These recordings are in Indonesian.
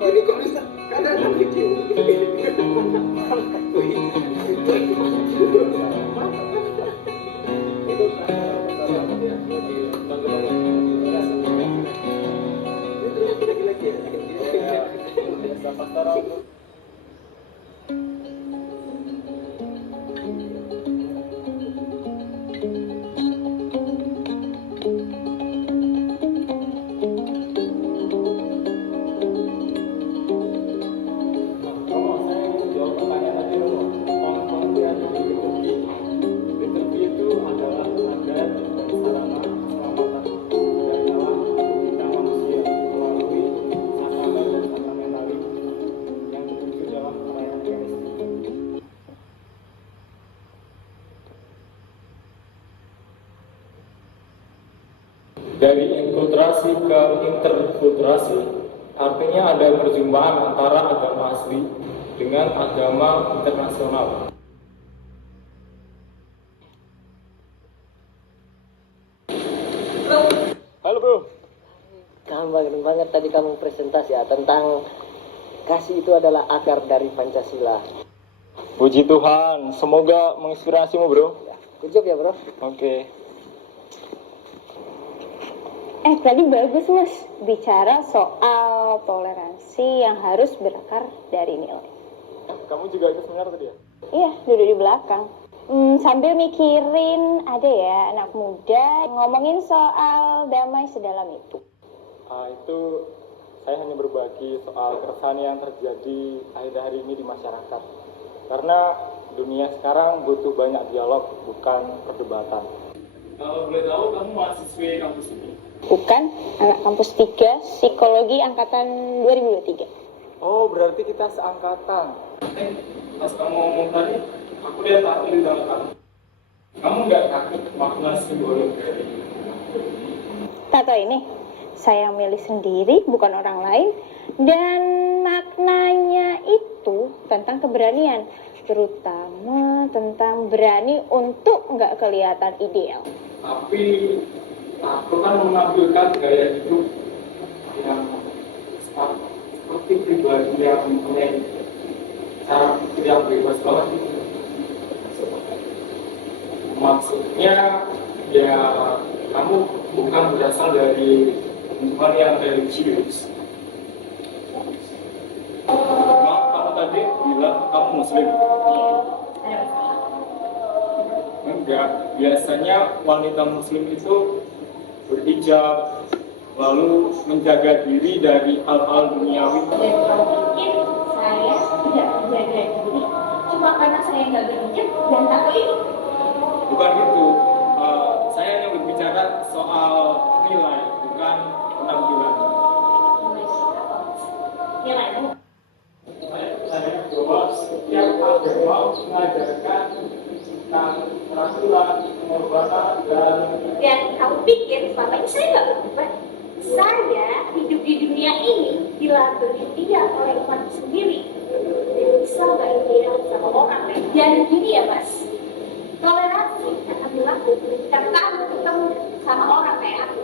Ini kok bisa? Gak ada video. Dari inkulturasi ke interkulturasi, artinya ada perjumpaan antara agama asli dengan agama internasional. Halo bro. Keren banget tadi kamu presentasi ya tentang kasih itu adalah akar dari Pancasila. Puji Tuhan, semoga menginspirasimu bro. Ya, good job ya bro. Oke. Tadi bagus mas, bicara soal toleransi yang harus berakar dari nilai. Kamu juga ikut seminar tadi ya? Iya, duduk di belakang. Sambil mikirin ada ya anak muda ngomongin soal damai sedalam itu. Itu saya hanya berbagi soal keresahan yang terjadi akhir-akhir ini di masyarakat. Karena dunia sekarang butuh banyak dialog, bukan perdebatan. Kalau boleh tahu, kamu mahasiswi kampus ini? Bukan, anak kampus 3, psikologi angkatan 2023. Oh, berarti kita seangkatan. Pas kamu ngomong tadi, aku lihat tato di tangan kamu. Kamu nggak takut makna simbolik dari Tato ini saya milih sendiri, bukan orang lain. Dan maknanya itu tentang keberanian, terutama tentang berani untuk nggak kelihatan ideal. Tapi aku kan menampilkan gaya hidup yang seperti pribadi yang mempunyai cara pikir yang bebas banget. Maksudnya ya kamu bukan berasal dari lingkungan yang religius. Maaf, kamu tadi bilang kamu muslim. Enggak, biasanya wanita muslim itu berhijab, lalu menjaga diri dari hal-hal duniawi. Dan kalau mungkin saya tidak menjaga diri cuma karena saya nggak berhijab dan tato ini. Bukan gitu. Saya hanya berbicara soal nilai, bukan penampilan. Nilaimu. Saya bahwa setiap agama mengajarkan tentang peraturan, pengorbanan, Dan kamu pikir selama ini saya nggak berubah? Saya hidup di dunia ini dilabeli dia oleh umat sendiri dan bisa nggak ideal sama orang lain. Dan gini ya mas, toleransi akan berlaku ketika kamu ketemu sama orang kayak aku.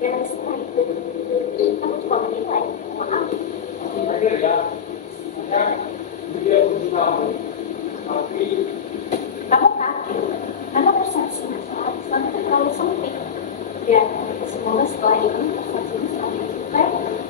Dan setelah itu, kamu cuma menilai, maaf. terakhir ya, saya tidak puji kamu, tapi Kamu kaget, karena persepsi masalah Islam itu terlalu sempit. Dan semoga setelah ini persepsi ini semakin baik.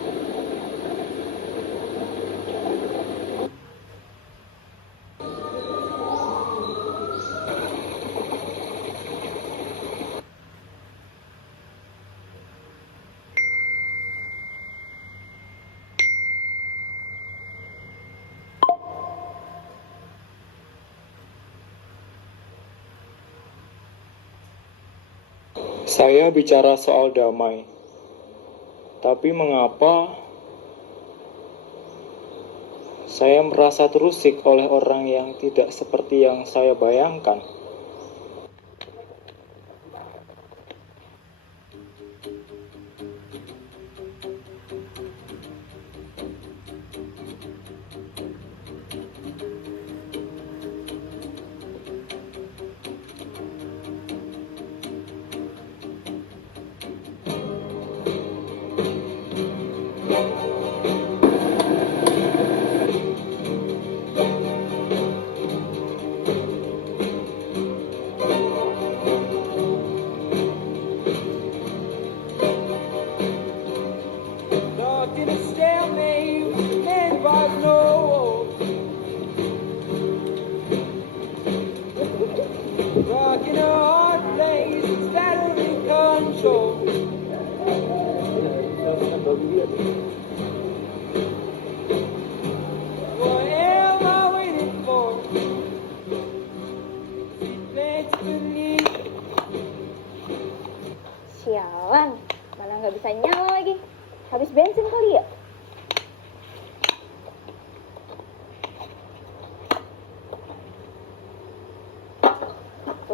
saya bicara soal damai. Tapi mengapa saya merasa terusik oleh orang yang tidak seperti yang saya bayangkan?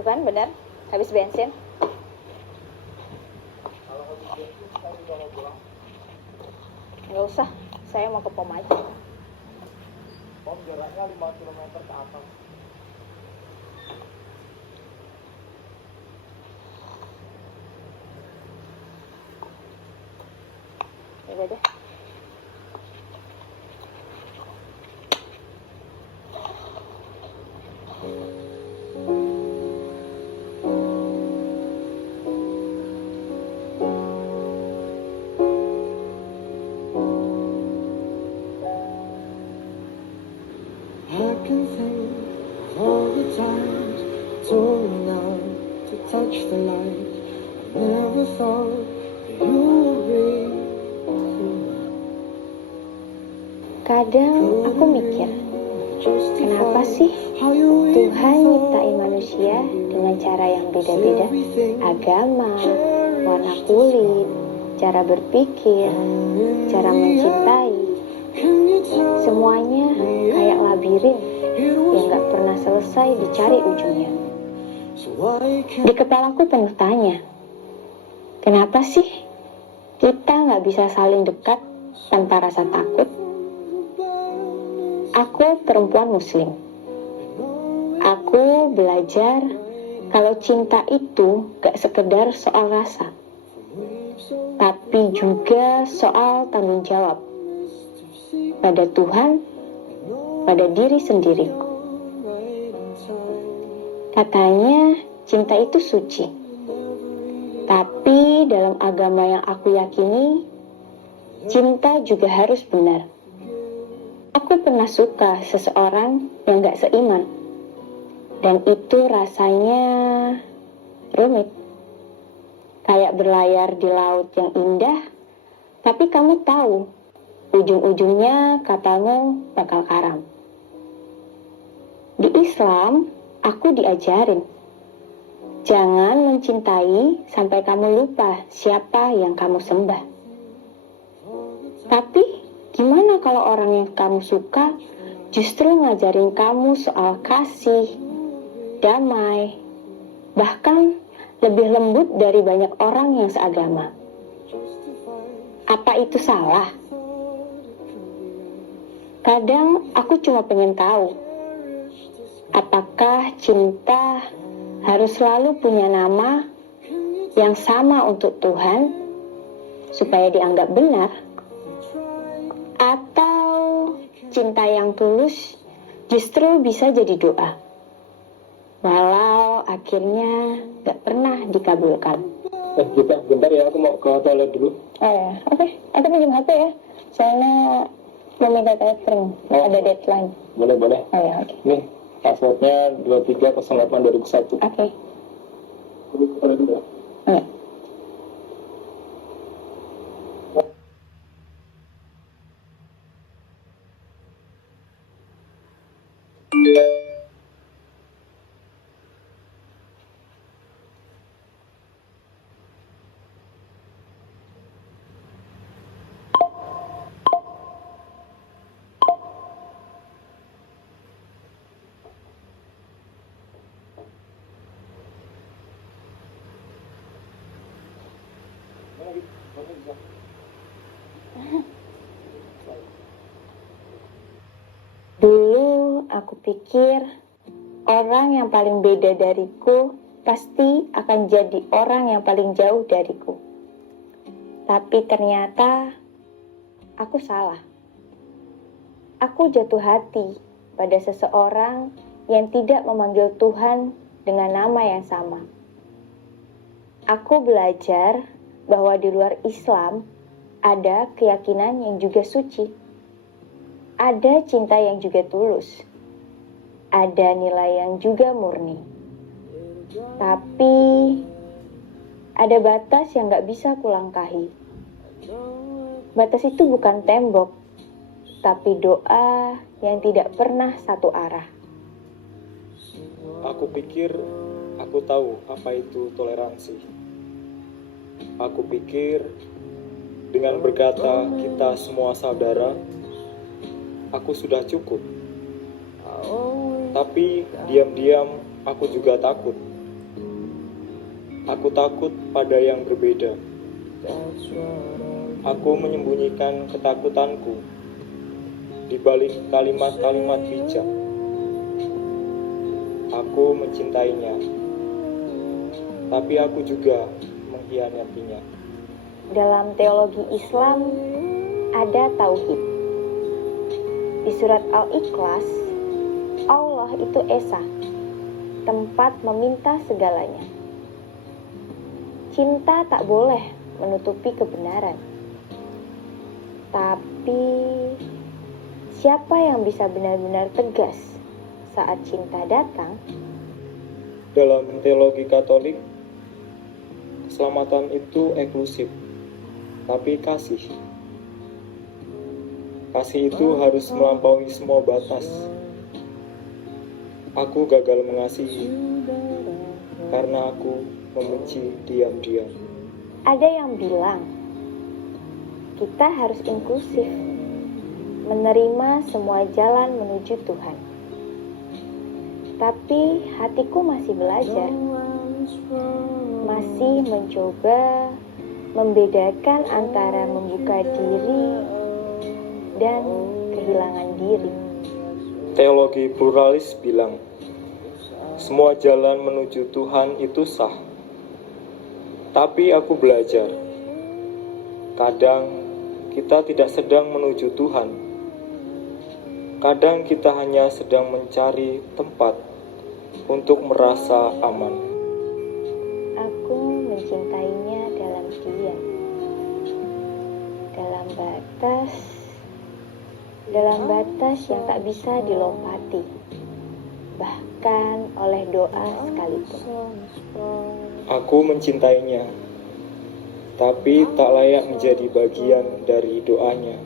depan, benar. Habis bensin. Nggak usah, saya mau ke pom aja. Pom jaraknya 5 km ke atas. Ya udah deh. I can think of all the times told out to touch the light. I never thought that you would be. Kadang aku mikir, kenapa sih Tuhan nyiptain manusia dengan cara yang beda-beda? Agama, warna kulit, cara berpikir, cara mencintai. Semuanya kayak labirin yang gak pernah selesai dicari ujungnya. Di kepalaku penuh tanya, kenapa sih kita gak bisa saling dekat tanpa rasa takut? Aku perempuan muslim. Aku belajar kalau cinta itu gak sekedar soal rasa, tapi juga soal tanggung jawab pada Tuhan, pada diri sendiri. Katanya cinta itu suci, tapi dalam agama yang aku yakini, cinta juga harus benar. Aku pernah suka seseorang yang gak seiman, dan itu rasanya rumit. Kayak berlayar di laut yang indah, tapi kamu tahu, ujung-ujungnya kapalmu bakal karam. Di Islam, aku diajarin, jangan mencintai sampai kamu lupa siapa yang kamu sembah. Tapi, gimana kalau orang yang kamu suka justru ngajarin kamu soal kasih, damai, bahkan lebih lembut dari banyak orang yang seagama? Apa itu salah? Kadang aku cuma pengen tahu, apakah cinta harus selalu punya nama yang sama untuk Tuhan supaya dianggap benar? Atau cinta yang tulus justru bisa jadi doa, walau akhirnya gak pernah dikabulkan? Kita bentar ya, aku mau ke toilet dulu. Oh ya, oke. Aku pinjam HP ya, soalnya mau minta tethering, ada deadline. Boleh. Oh ya, oke. Nih, passwordnya 2308-2001. Oke. Aku ke toilet dulu ya. Oke. Dulu aku pikir orang yang paling beda dariku pasti akan jadi orang yang paling jauh dariku. Tapi ternyata aku salah. Aku jatuh hati pada seseorang yang tidak memanggil Tuhan dengan nama yang sama. Aku belajar bahwa di luar Islam ada keyakinan yang juga suci. Ada cinta yang juga tulus. Ada nilai yang juga murni. Tapi ada batas yang gak bisa kulangkahi. Batas itu bukan tembok, tapi doa yang tidak pernah satu arah. Aku pikir aku tahu apa itu toleransi. Aku pikir dengan berkata kita semua saudara, aku sudah cukup. Tapi diam-diam aku juga takut Aku takut pada yang berbeda. Aku menyembunyikan ketakutanku di balik kalimat-kalimat bijak. Aku mencintainya, tapi aku juga mengkhianatinya. Dalam teologi Islam ada tauhid. Di surat Al-Ikhlas, Allah itu Esa, tempat meminta segalanya. Cinta tak boleh menutupi kebenaran. Tapi siapa yang bisa benar-benar tegas saat cinta datang? Dalam teologi Katolik, keselamatan itu eksklusif, tapi kasih itu harus melampaui semua batas. Aku gagal mengasihi karena aku membenci diam-diam. Ada yang bilang kita harus inklusif, menerima semua jalan menuju Tuhan. Tapi hatiku masih belajar, masih mencoba membedakan antara membuka diri dan kehilangan diri. Teologi pluralis bilang, semua jalan menuju Tuhan itu sah. Tapi aku belajar, kadang kita tidak sedang menuju Tuhan. Kadang kita hanya sedang mencari tempat untuk merasa aman. Aku mencintainya dalam diam, dalam batas yang tak bisa dilompati, bahkan oleh doa sekalipun. Aku mencintainya, tapi tak layak menjadi bagian dari doanya.